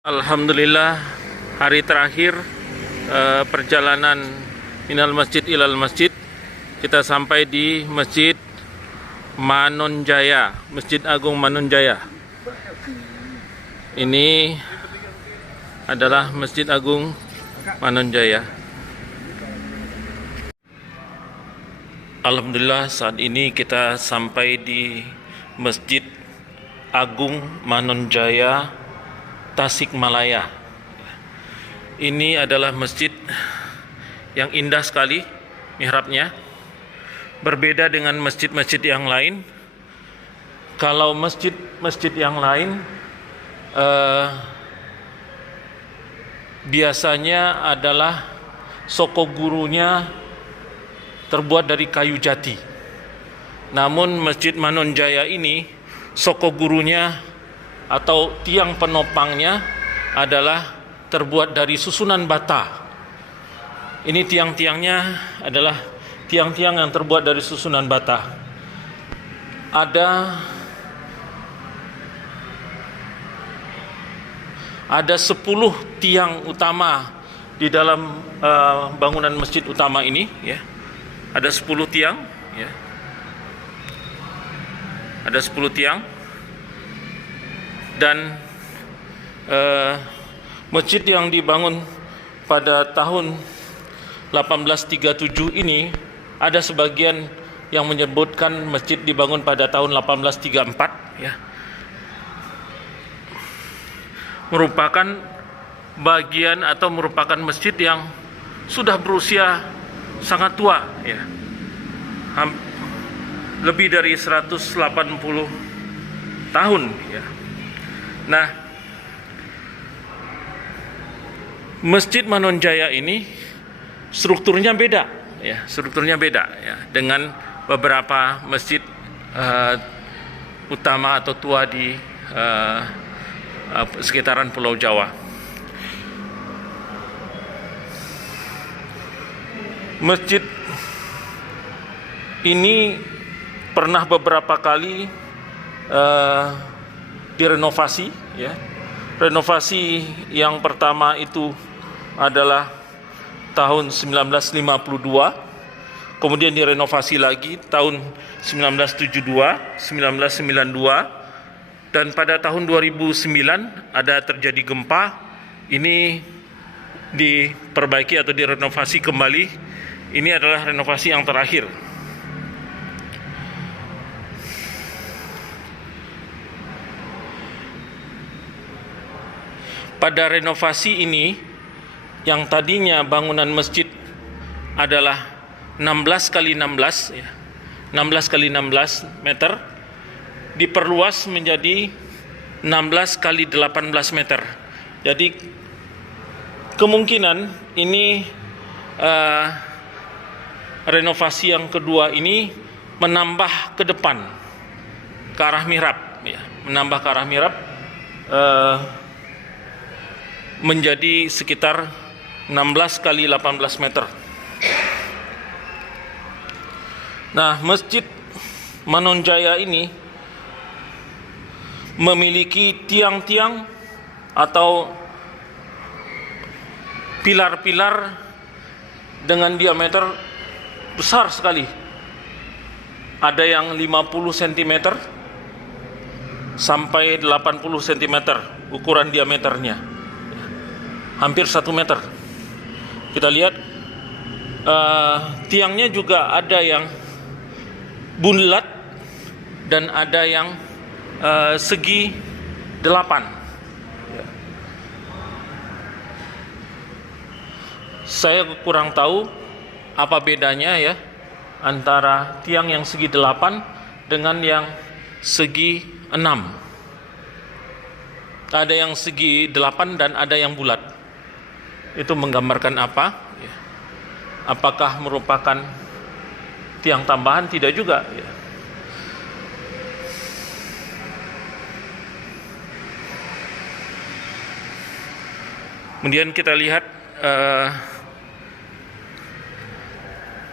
Alhamdulillah, hari terakhir perjalanan minal masjid ilal masjid, kita sampai di Masjid Manonjaya, Masjid Agung Manonjaya. Ini adalah Masjid Agung Manonjaya. Alhamdulillah, saat ini kita sampai di Masjid Agung Manonjaya, Tasikmalaya. Ini adalah masjid yang indah sekali mihrabnya. Berbeda dengan masjid-masjid yang lain. Kalau masjid-masjid yang lain biasanya adalah soko gurunya terbuat dari kayu jati. Namun Masjid Manonjaya ini soko gurunya atau tiang penopangnya adalah terbuat dari susunan bata. Ini tiang-tiangnya adalah tiang-tiang yang terbuat dari susunan bata. Ada 10 tiang utama di dalam bangunan masjid utama ini, ya. Ada 10 tiang, ya. Ada 10 tiang. Dan masjid yang dibangun pada tahun 1837 ini, ada sebagian yang menyebutkan masjid dibangun pada tahun 1834, ya. Merupakan bagian atau merupakan masjid yang sudah berusia sangat tua, ya. Lebih dari 180 tahun, ya. Nah, Masjid Manonjaya ini strukturnya beda, ya, ya, dengan beberapa masjid utama atau tua di sekitaran Pulau Jawa. Masjid ini pernah beberapa kali direnovasi, ya. Renovasi yang pertama itu adalah tahun 1952, kemudian direnovasi lagi tahun 1972, 1992, dan pada tahun 2009 ada terjadi gempa. Ini diperbaiki atau direnovasi kembali. Ini adalah renovasi yang terakhir. Pada renovasi ini, yang tadinya bangunan masjid adalah 16 kali 16, ya, 16 kali 16 meter, diperluas menjadi 16 kali 18 meter. Jadi kemungkinan ini renovasi yang kedua ini menambah ke depan ke arah mihrab, ya, menambah ke arah mihrab menjadi sekitar 16 kali 18 meter. Nah, Masjid Manonjaya ini memiliki tiang-tiang atau pilar-pilar dengan diameter besar sekali. Ada yang 50 cm sampai 80 cm ukuran diameternya. Hampir 1 meter. Kita lihat tiangnya juga ada yang bulat dan ada yang segi 8. Saya kurang tahu apa bedanya, ya, antara tiang yang segi 8 dengan yang segi 6. Ada yang segi 8 dan ada yang bulat. Itu menggambarkan apa? Ya. Apakah merupakan tiang tambahan? Tidak juga, ya. Kemudian kita lihat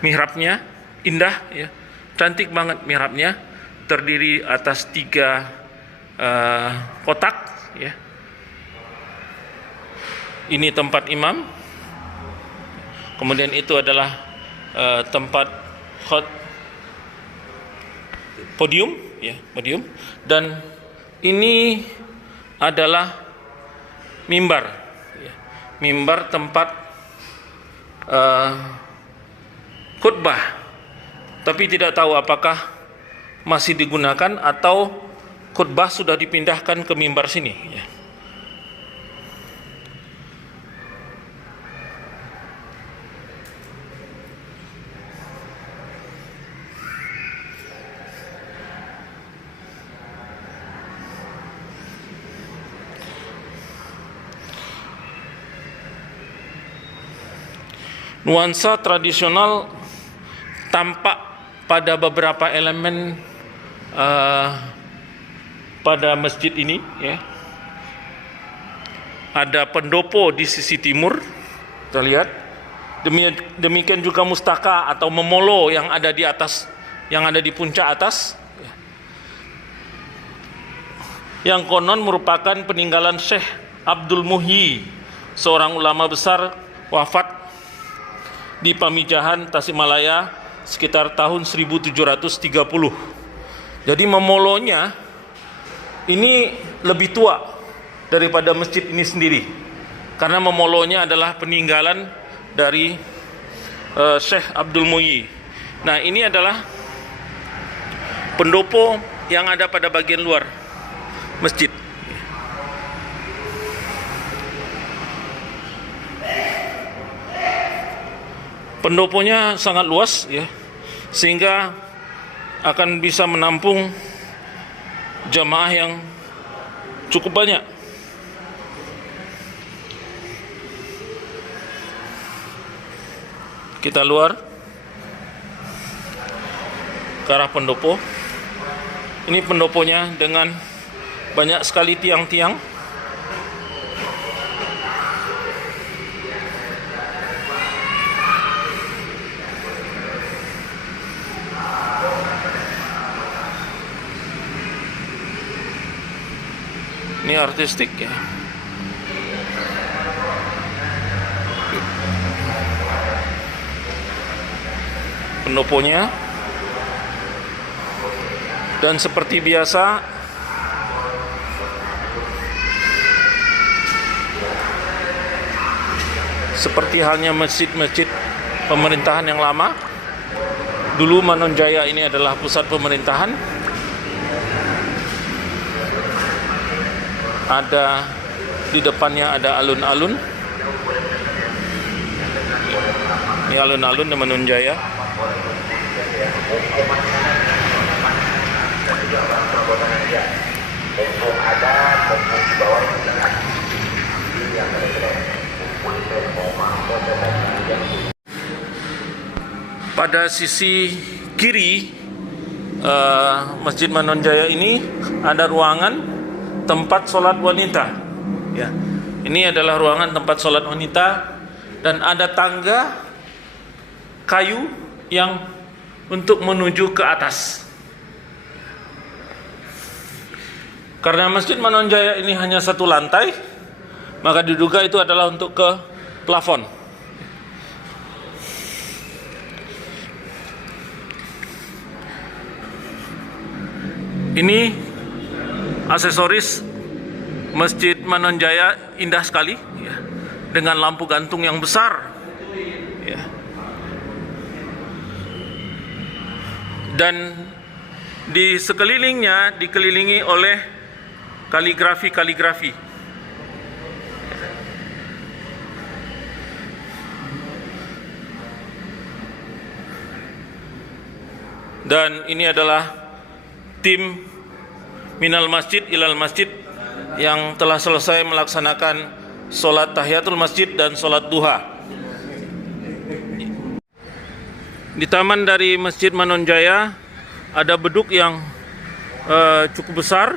mihrabnya indah, ya, cantik banget mihrabnya, terdiri atas 3 kotak, ya. Ini tempat imam. Kemudian itu adalah tempat podium, ya, podium. Dan ini adalah mimbar, ya, mimbar tempat khutbah. Tapi tidak tahu apakah masih digunakan atau khutbah sudah dipindahkan ke mimbar sini, ya. Nuansa tradisional tampak pada beberapa elemen pada masjid ini, ya. Ada pendopo di sisi timur, kita lihat. Demikian juga mustaka atau memolo yang ada di atas, yang ada di puncak atas, yang konon merupakan peninggalan Syekh Abdul Muhyi, seorang ulama besar wafat di Pamijahan, Tasikmalaya sekitar tahun 1730. Jadi memolonya ini lebih tua daripada masjid ini sendiri, karena memolonya adalah peninggalan dari Syekh Abdul Muhyi. Nah, ini adalah pendopo yang ada pada bagian luar masjid. Pendoponya sangat luas, ya, sehingga akan bisa menampung jamaah yang cukup banyak. Kita luar ke arah pendopo. Ini pendoponya dengan banyak sekali tiang-tiang. Ini artistik, ya. Pendoponya. Dan seperti biasa, seperti halnya masjid-masjid pemerintahan yang lama, dulu Manonjaya ini adalah pusat pemerintahan. Ada di depannya ada alun-alun. Ini alun-alun di Manonjaya. Pada sisi kiri Masjid Manonjaya ini ada ruangan tempat sholat wanita, ya. Ini adalah ruangan tempat sholat wanita, dan ada tangga kayu yang untuk menuju ke atas. Karena Masjid Manonjaya ini hanya satu lantai, maka diduga itu adalah untuk ke plafon. Ini aksesoris Masjid Manonjaya indah sekali, ya, dengan lampu gantung yang besar, ya. Dan di sekelilingnya dikelilingi oleh kaligrafi. Dan ini adalah tim Minal Masjid Ilal Masjid yang telah selesai melaksanakan sholat tahiyatul masjid dan sholat duha. Di taman dari Masjid Manonjaya ada beduk yang cukup besar.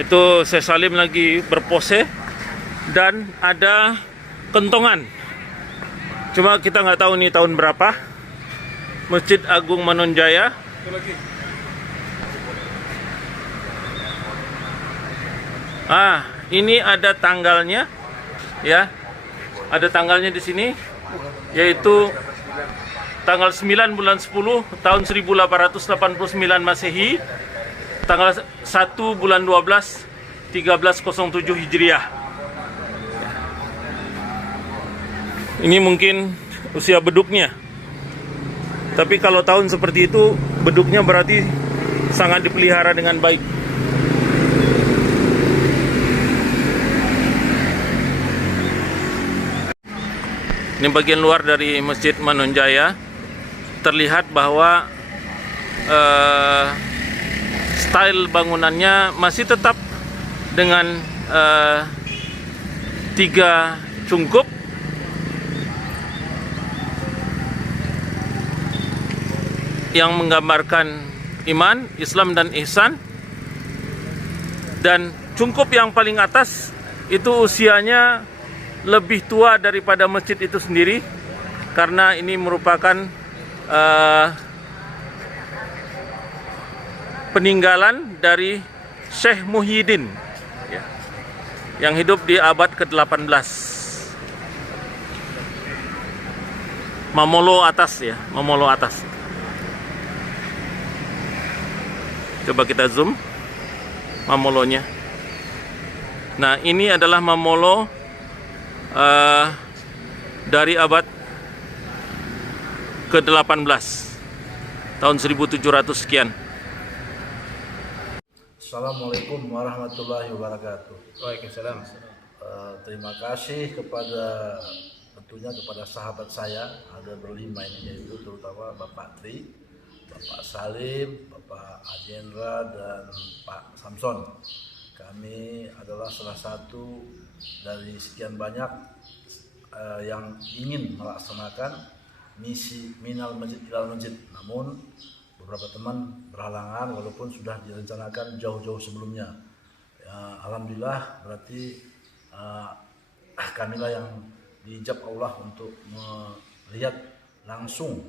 Itu Syekh Salim lagi berpose, dan ada kentongan. Cuma kita nggak tahu ini tahun berapa. Masjid Agung Manonjaya. Ini ada tanggalnya, ya. Ada tanggalnya di sini, yaitu tanggal 9 bulan 10 tahun 1889 Masehi, tanggal 1 bulan 12 1307 Hijriah. Ini mungkin usia beduknya. Tapi kalau tahun seperti itu, beduknya berarti sangat dipelihara dengan baik. Ini bagian luar dari Masjid Manonjaya. Terlihat bahwa style bangunannya masih tetap dengan 3 cungkup yang menggambarkan iman, Islam, dan ihsan. Dan cungkup yang paling atas itu usianya lebih tua daripada masjid itu sendiri, karena ini merupakan peninggalan dari Syekh Muhyiddin, ya, yang hidup di abad ke-18. Mamolo atas, ya, Mamolo atas. Coba kita zoom Mamolonya. Nah, ini adalah Mamolo dari abad ke-18 tahun 1700 sekian. Assalamualaikum warahmatullahi wabarakatuh. Waalaikumsalam. Terima kasih tentunya kepada sahabat saya, ada berlima ini, yaitu terutama Bapak Tri, Bapak Salim, Bapak Ajendra, dan Pak Samson. Kami adalah salah satu dari sekian banyak yang ingin melaksanakan misi minal masjid ilal masjid. Namun beberapa teman berhalangan walaupun sudah direncanakan jauh-jauh sebelumnya. Alhamdulillah, berarti kamilah yang diijab Allah untuk melihat langsung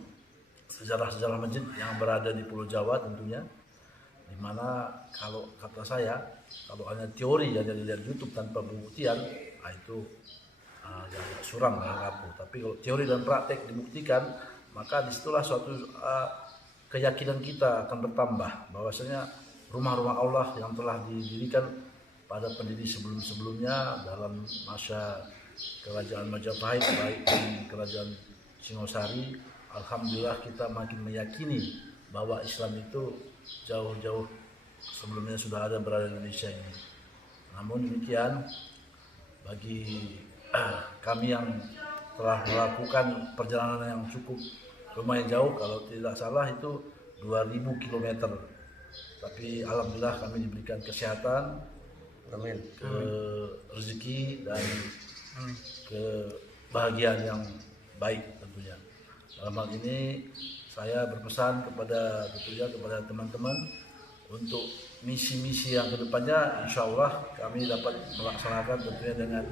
sejarah-sejarah masjid yang berada di Pulau Jawa tentunya, dimana kalau kata saya, kalau hanya teori yang dilihat YouTube tanpa pembuktian, itu agak suram, agak rapuh. Tapi kalau teori dan praktek dibuktikan, maka disitulah suatu keyakinan kita akan bertambah bahwasanya rumah-rumah Allah yang telah didirikan pada pendiri sebelum-sebelumnya dalam masa kerajaan Majapahit, baik di kerajaan Singosari, alhamdulillah kita makin meyakini bahwa Islam itu jauh-jauh sebelumnya sudah ada berada di Indonesia ini. Namun demikian, bagi kami yang telah melakukan perjalanan yang cukup lumayan jauh, kalau tidak salah itu 2000 km. Tapi alhamdulillah kami diberikan kesehatan, rezeki, dan kebahagiaan yang baik tentunya. Dalam hal ini saya berpesan kepada teman-teman untuk misi-misi yang kedepannya, insya Allah kami dapat melaksanakan tentunya dengan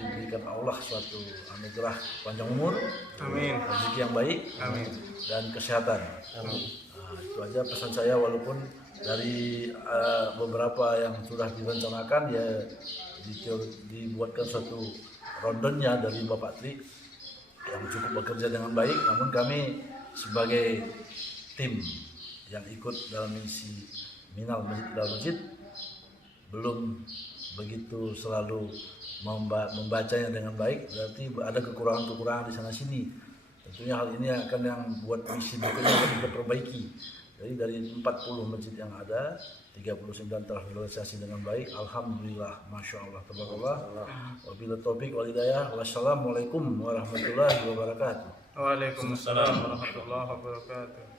diberikan Allah suatu anugerah panjang umur, amin, rezeki yang baik, amin, dan kesehatan. Amin. Nah, itu aja pesan saya, walaupun dari beberapa yang sudah direncanakan ya dibuatkan suatu rondennya dari Bapak Tri yang cukup bekerja dengan baik, namun kami sebagai tim yang ikut dalam misi minal masjid ilal masjid belum begitu selalu membacanya dengan baik, berarti ada kekurangan-kekurangan di sana sini. Tentunya hal ini akan yang buat misi berikutnya akan kita perbaiki. Jadi dari 40 masjid yang ada, 39 telah realisasi dengan baik. Alhamdulillah, masya Allah, tabarakallah. Wabillahi taufiq wal hidayah. Wassalamualaikum warahmatullahi wabarakatuh. Waalaikumsalam warahmatullahi wabarakatuh.